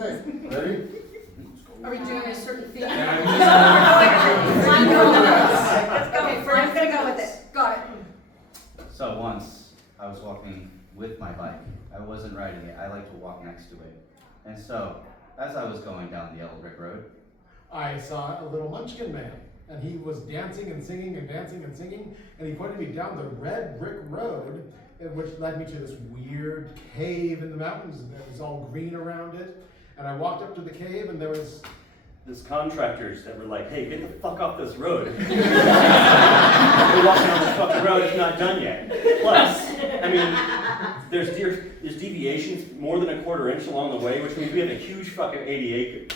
Okay, ready? Are we doing a certain theme? Okay, first I'm gonna go with it. Got it. So once I was walking with my bike. I wasn't riding it. I like to walk next to it. And so, as I was going down the yellow brick road, I saw a little munchkin man, and he was dancing and singing and dancing and singing, and he pointed me down the red brick road, which led me to this weird cave in the mountains that was all green around it. And I walked up to the cave, and there was There's contractors that were like, hey, get the fuck off this road. We're walking on the fucking road, it's not done yet. Plus, I mean, there's deviations more than a quarter inch along the way, which means we have a huge fucking 80 acres.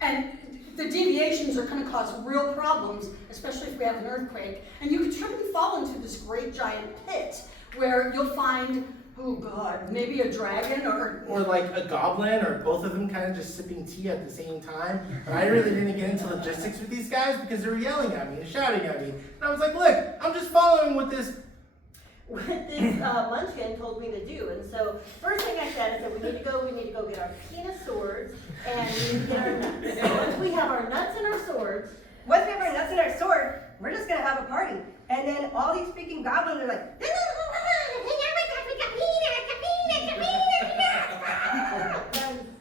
And the deviations are going to cause real problems, especially if we have an earthquake. And you could trip and fall into this great giant pit where you'll find, oh God, maybe a dragon or like a goblin, or both of them kind of just sipping tea at the same time. And I really didn't get into logistics with these guys because they were yelling at me and shouting at me. And I was like, look, I'm just following what this munchkin told me to do. And so first thing I said is that we need to go get our penis swords, and we need to get our nuts. So once we have our nuts and our swords, we're just gonna have a party. And then all these freaking goblins are like,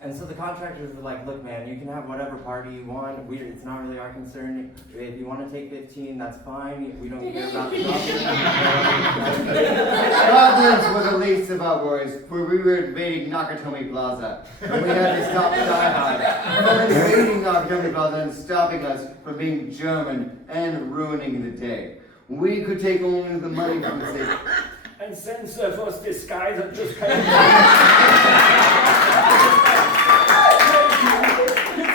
And so the contractors were like, look man, you can have whatever party you want. It's not really our concern. If you want to take 15, that's fine. We don't care about the goblins. Goblins were the least of our worries, for we were invading Nakatomi Plaza, and we had to stop Die Hard from invading Nakatomi Plaza and stopping us from being German and ruining the day. We could take only the money from the city. And since first this guy that just came get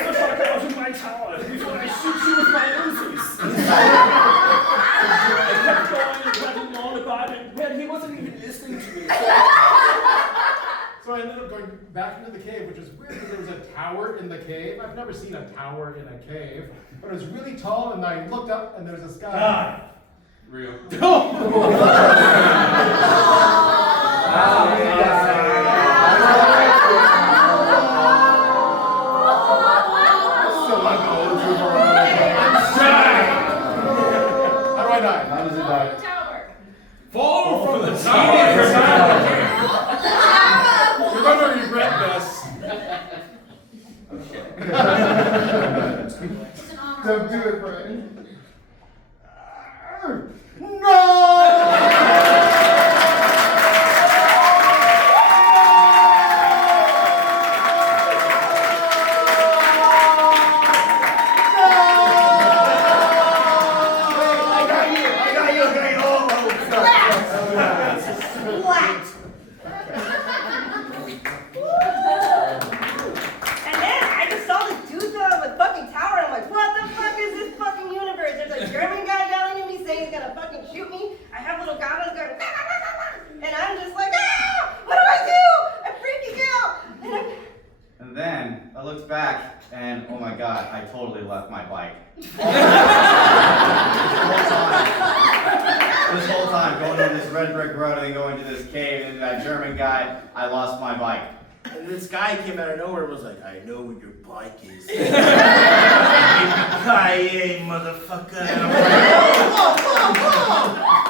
the fuck out of my tower before I shoot you with my Uzis. I kept going and ranting on about it when he wasn't even listening to me. So I ended up going back into the cave, which is weird because there was a tower in the cave. I've never seen a tower in a cave, but it was really tall, and I looked up and there's this guy. Real. How do I die? How does it die? Fall from the tower! You're going to regret this. Don't do it, Brian. No! I totally left my bike. This whole time, going on this red brick road and then going to this cave and that German guy, I lost my bike. And this guy came out of nowhere and was like, I know what your bike is. Yippee-ki-yay, motherfucker. And I'm like,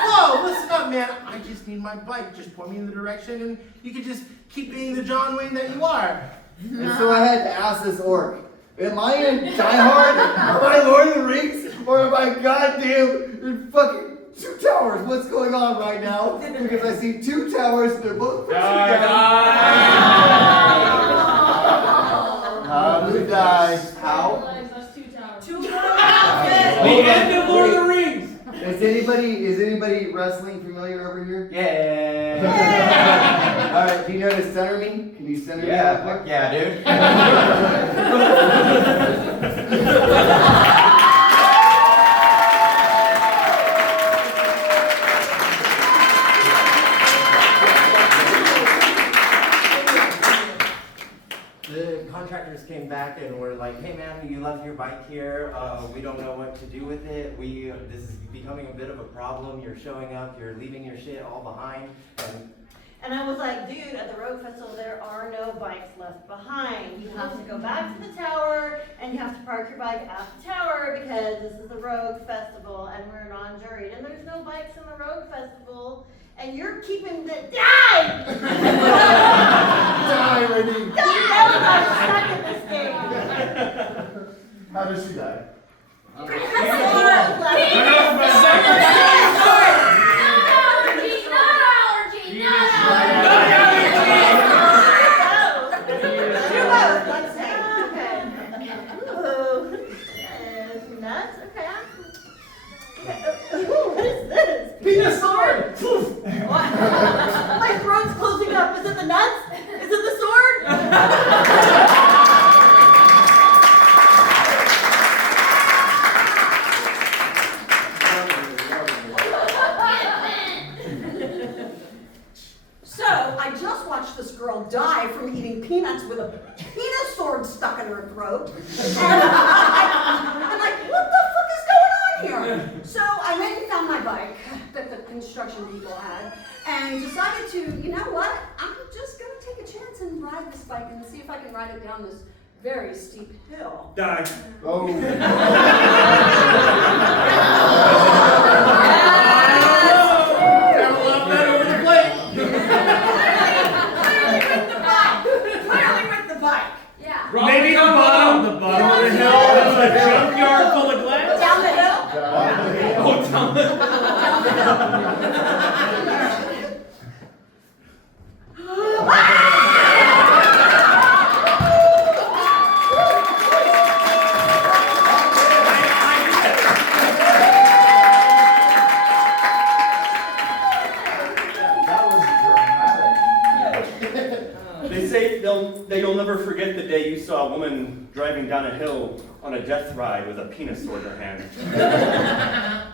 whoa, listen up, man. I just need my bike. Just point me in the direction and you can just keep being the John Wayne that you are. And so I had to ask this orc, am I in Die Hard? Am I Lord of the Rings? Or am I goddamn in fucking two towers? What's going on right now? Because I see two towers and they're both pushing down. How did it die? How? The end of Lord of the Rings! Is anybody wrestling familiar over here? Yeah. Alright, can you know how to center me? Can you center me? Yeah, fuck yeah, dude. The contractors came back and were like, hey man, you left your bike here. We don't know what to do with it. This is becoming a bit of a problem. You're showing up, you're leaving your shit all behind. And I was like, dude, at the Rogue Festival, there are no bikes left behind. You have to go back to the tower, and you have to park your bike at the tower because this is the Rogue Festival, and we're non-juried. And there's no bikes in the Rogue Festival, and you're keeping the die! Die, Wendy. I'm stuck in this game. How does she die? Penis sword! My throat's closing up. Is it the nuts? Is it the sword? So, I just watched this girl die from eating peanuts with a penis sword stuck in her throat. And I'm like, what the fuck is going on here? So, I went and found my bike that the construction people had and decided to, you know what? I'm just going to take a chance and ride this bike and see if I can ride it down this very steep hill. Die. Oh. Maybe the bottom of the hill is a junkyard full of glass? Down the hill? Oh, down the That was dramatic. They say you'll never forget the day you saw a woman driving down a hill on a death ride with a penis sword in her hand.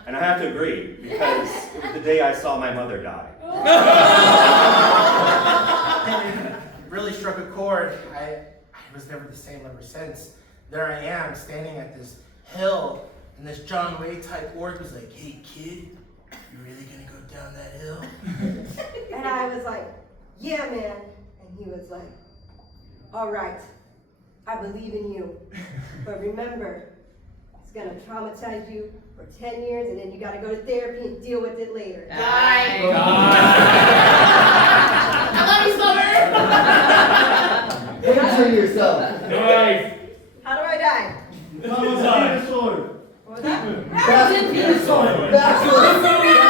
And I have to agree, because it was the day I saw my mother die. It really struck a chord. I was never the same ever since. There I am, standing at this hill, and this John Wayne type orc was like, hey kid, you really gonna go down that hill? And I was like, yeah, man. And he was like, all right, I believe in you. But remember, it's gonna traumatize you for 10 years, and then you gotta go to therapy and deal with it later. Die. I love you, Summer! Picture yourself. Nice. How do I die? What was that? What was that? Penis sword.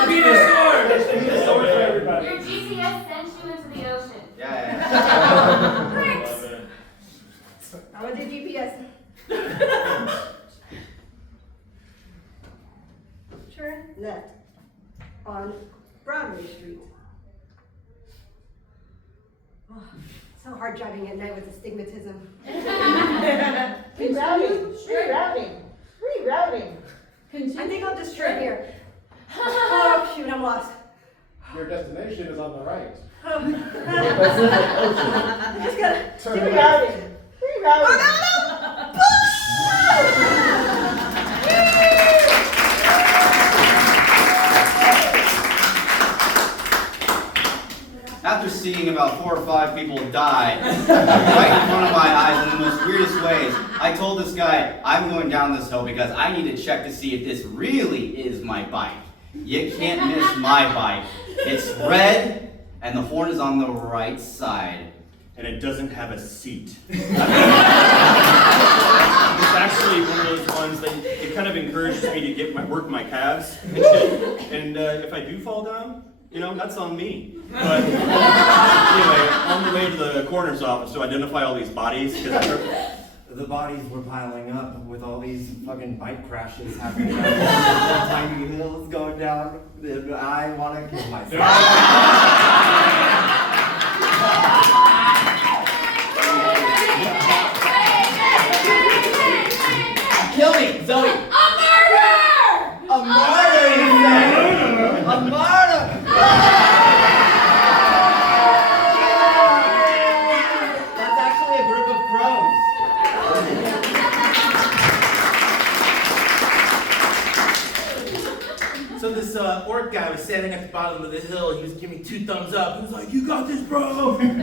Penis sword. Penis sword for everybody. Your GPS sends you into the ocean. Yeah. Bricks. I'm gonna do GPS. Turn left on Broadway Street. Oh, so hard driving at night with astigmatism. Rerouting. I think I'll just turn here. Oh shoot, I'm lost. Your destination is on the right. I just gotta Turn rerouting. Oh no! After seeing about 4 or 5 people die right in front of my eyes in the most weirdest ways, I told this guy, I'm going down this hill because I need to check to see if this really is my bike. You can't miss my bike. It's red, and the horn is on the right side. And it doesn't have a seat. It's actually one of those ones that it kind of encourages me to work my calves and shit. And if I do fall down, you know, that's on me. But anyway, on the way to the coroner's office to identify all these bodies, because The bodies were piling up with all these fucking bike crashes happening. Tiny hills going down. I want to kill myself. Kill me, Zoe. A murder! A murder, you say? A murder. That's actually a group of crows. so this orc guy was standing at the bottom of the hill. He was giving me 2 thumbs up. He was like, "You got this, bro." I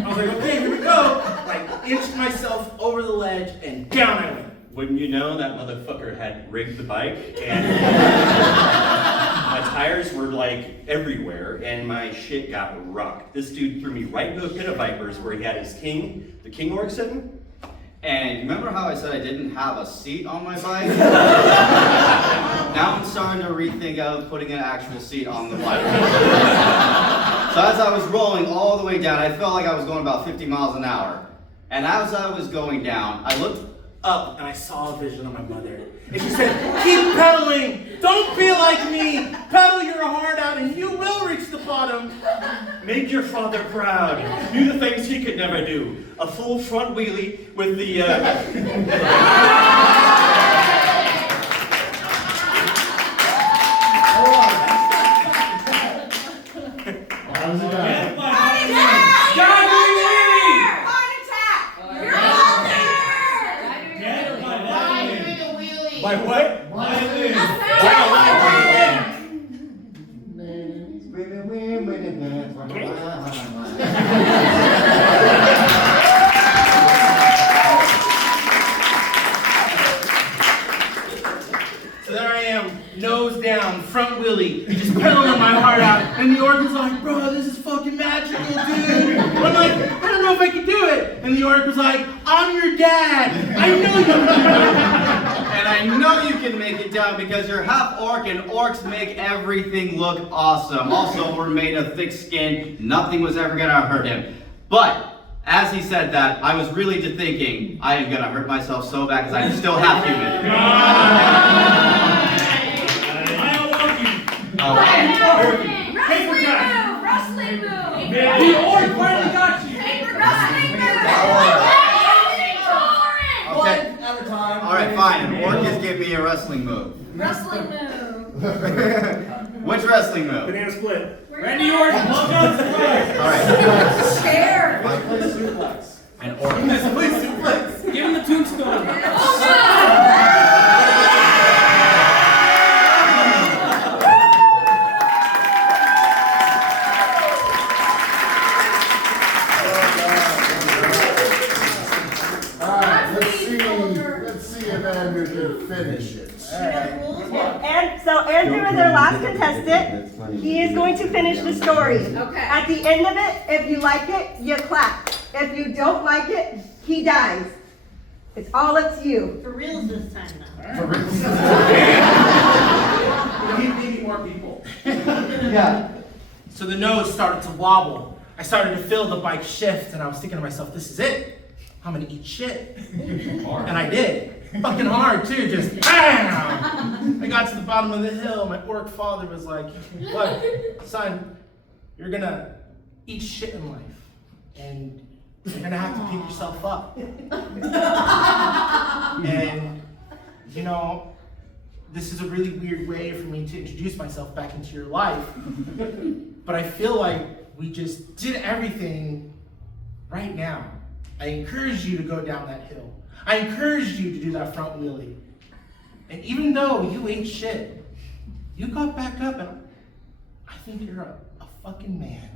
was like, "Okay, here we go." Like, inched myself over the ledge and down I went. Wouldn't you know, that motherfucker had rigged the bike, and my tires were like everywhere, and my shit got rocked. This dude threw me right into a pit of vipers where he had his the king orc sitting. And remember how I said I didn't have a seat on my bike? Now I'm starting to rethink of putting an actual seat on the bike. So as I was rolling all the way down, I felt like I was going about 50 miles an hour. And as I was going down, I looked up and I saw a vision of my mother. And she said, "Keep pedaling. Don't be like me. Pedal your heart out and you will reach the bottom." Make your father proud. Do the things he could never do. A full front wheelie with the How's it going? My what? So there I am, nose down, front wheelie, just pedaling my heart out. And the orc was like, "Bro, this is fucking magical, dude." I'm like, "I don't know if I can do it." And the orc was like, "I'm your dad. I know you can." And I know you can make it down because you're half orc and orcs make everything look awesome. Also, we're made of thick skin. Nothing was ever gonna hurt him. But as he said that, I was really thinking, I am gonna hurt myself so bad because I'm still half human. Wrestling move! The orc finally got you! Wrestling move! Okay. All right, fine. An orc just gave me a wrestling move. Wrestling move! Which wrestling move? Banana split. Randy Orton, love guns first! All right. Share. An orc. Give him the tombstone. Let's see if Andrew can finish it. And so Andrew is our last contestant. He is going to finish the story. Okay. At the end of it, if you like it, you clap. If you don't like it, he dies. It's all up to you. For reals this time now. We need more people. Yeah. So the nose started to wobble. I started to feel the bike shift, and I was thinking to myself, "This is it. I'm gonna eat shit." And I did. Fucking hard too, just bam! I got to the bottom of the hill. My orc father was like, "What, son? You're gonna eat shit in life, and you're gonna have to pick yourself up." And you know, this is a really weird way for me to introduce myself back into your life, but I feel like we just did everything right now. I encouraged you to go down that hill. I encouraged you to do that front wheelie. And even though you ate shit, you got back up, and I think you're a fucking man.